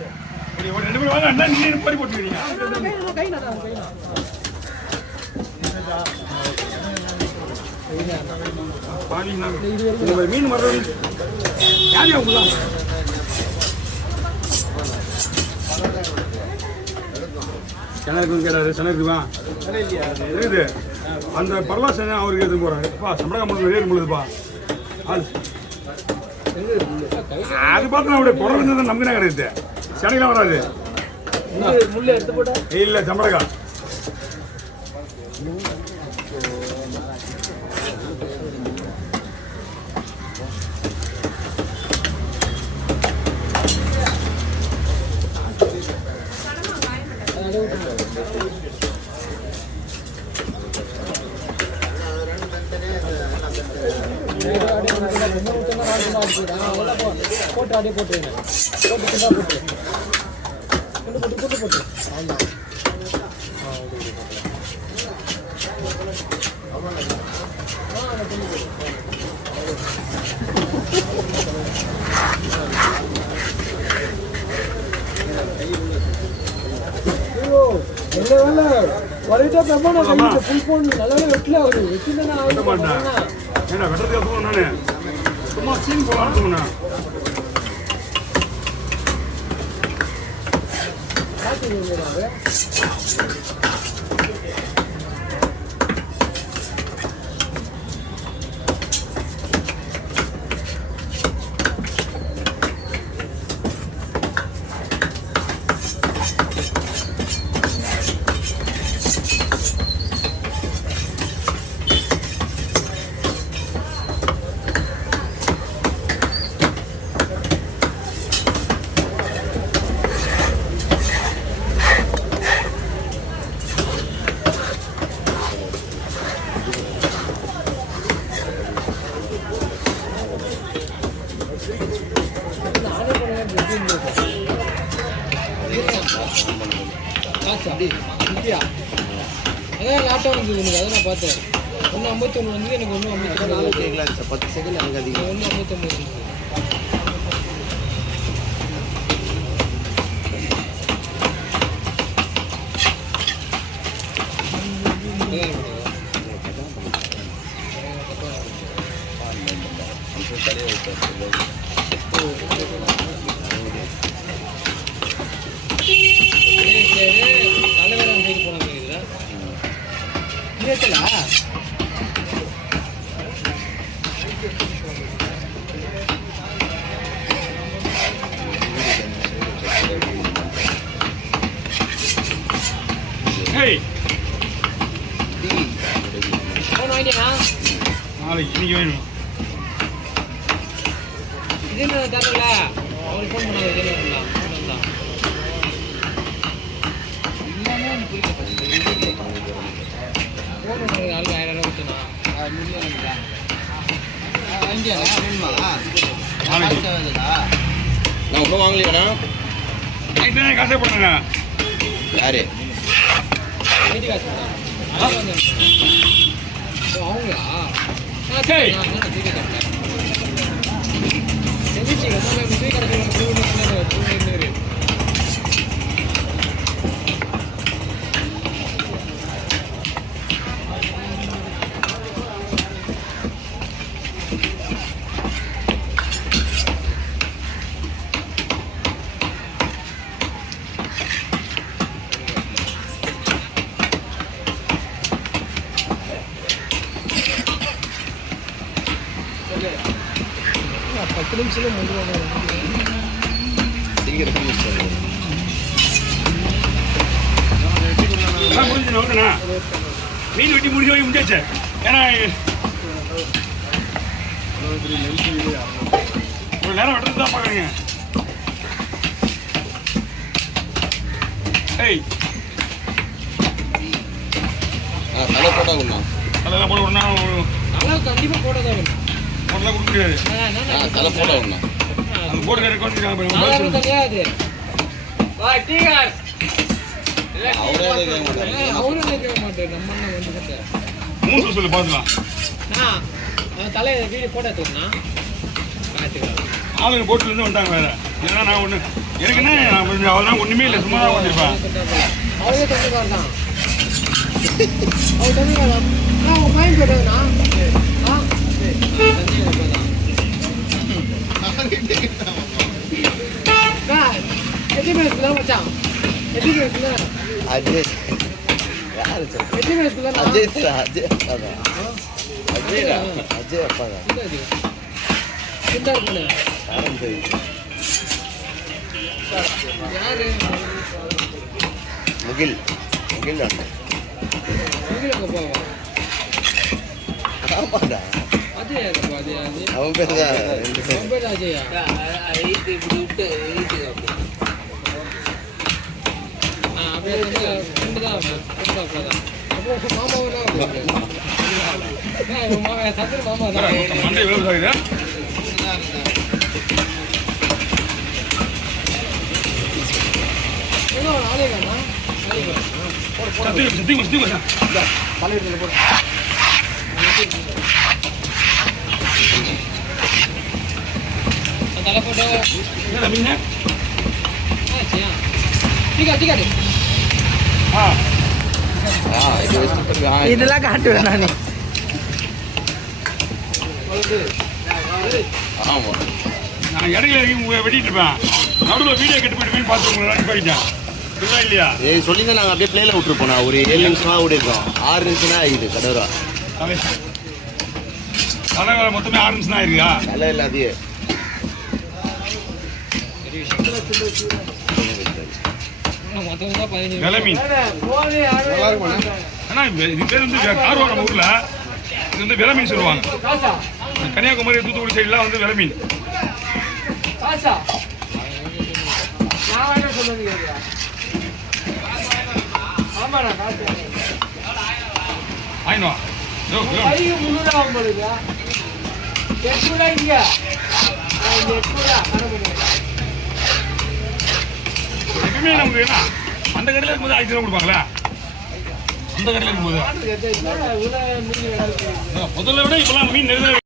ஒரு 2 பேர் வாங்க அண்ணா நீங்க பறி போட்டுறீங்க கை பாலினா இந்த மீன் மரம் யார் யாருங்களா கிணறுக்கு கேட்டாரு கிணறுக்குவா இருக்குது அந்த பரவாசனை அவருக்கு எதுவும் போறாருப்பா சம்பளம் மட்டும் ஏறு முழுதுப்பா அது பார்த்து அவருடைய குறை நமக்கு என்ன கிடையாது சனைலாம் வராது இல்லை சம்பளக்கா போட்டு அப்படியே போட்டுருங்க போட்டு ஆமாம் வரைட்டா பிரமாணம் கையில் ஃபுல் ஃபோன் நல்லாவே வெட்டில ஆகுது வெட்டி தானே ஆகுது மாட்டேன் ஏன்னா வெட்டதுக்கு அப்புறம் நானே சும்மா சீன் போகலான்னு அதான் லேப்டாப் வந்து எனக்கு அதை நான் பார்த்தேன் 151 வந்து எனக்கு 151 10 செகண்ட் எனக்கு அதிகம் 159 நாளைக்கு இன்னைக்கு வேணும் இது என்ன தரல அவருக்கு ஃபோன் பண்ணாத ஃபோன் பண்ணுறது ஆளுக்கு 1000 ரூபா கொடுத்தனா நான் ஒன்றும் வாங்கலையாண்ணா நைட்டு காசே பண்ணுங்க யாரு வீட்டு காசு அவங்களா மீன் வெட்டி முடிஞ்ச வரைக்கும் முடிஞ்சாச்சு ஏன்னா ஒரு நேரம் வெட்டுறது தான் பார்க்குறீங்க ஏய் தலை போட்டா ஒன்றா அதெல்லாம் போட ஒன்றா கண்டிப்பாக போட்டதான் வேணும் பொருளாக கொடுக்க முடியாது தலை போட்டா ஒன்றா அது போட்டு கிடையாது கிடையாது மூணு சொல்லு பார்த்துக்கலாம் தலையை வீடு போட்டா தூக்குனா ஆளுங்க போட்டுலேருந்து வந்துட்டாங்க வேறு. ஏன்னா நான் ஒன்று எனக்கு என்ன அவெல்லாம் ஒன்றுமே இல்லை, சும்மா தான் வந்துருப்பேன். அவரே தமிழ்காரர் தான். அவர் தமிழ்காரர் தான். உங்கள் பையன் போயிட்டாங்கண்ணா. எத்தனை பேர் ஸ்கூலா மச்சான்? எத்தனை பேர் ஸ்கூலா? அஜய் யாரு சார்? எத்தனை பேர் ஸ்கூலா? அஜய் அப்பா தான். அஜய் அப்பா தான். சிந்தா இருக்குண்ணே. யாரு? முகில் முகில் முகில் எங்க போவா? ஆமாடா அஜய் யாருப்பா? அஜய் அவன் பேர் தான் ரெண்டு பேர். ரொம்ப அஜயா? அப்படியே ரெண்டு தான் அப்புறம் மாமாவும் தான் சக்கர மாமா தான். மண்டை எவ்வளோ சாகுது? எங்கே ஆலேகாண்ணா? தலை போட்டோ டிக்கெட் இதெல்லாம் காட்டுவேன் நான். ஆமா நான் இடையில வெட்டிட்டு இருப்பேன், நடுவில் வீடியோ கட்டு போயிட்டு பார்த்து உங்களை போயிட்டேன் இல்லையா? ஏய் சொல்லிங்க, நாங்கள் அப்படியே பிளேல விட்டுருப்போம். நான் ஒரு 7 நிமிஷமா ஓடிருக்கோம். 6 நிமிஷம்னா இது கடவுரா தலைவர் மொத்தமே 6 நிமிஷம் தான் இருக்கா? தலை இல்லாதையே மொத்தம் தான் 15 விலை மீன். ஆனால் இது பேர் வந்து கார்வா நம்ம ஊரில் இது வந்து விலை மீன் சொல்லுவாங்க. கன்னியாகுமரி தூத்துக்குடி சைட்லாம் வந்து விலை மீன். ஆயினுவா எப்பவுமே நமக்கு என்ன அந்த கடையில் இருக்கும்போது 1000 ரூபா கொடுப்பாங்களா? அந்த கடையில் இருக்கும்போது முதல்ல விட இப்பெல்லாம் மீன் நிறைய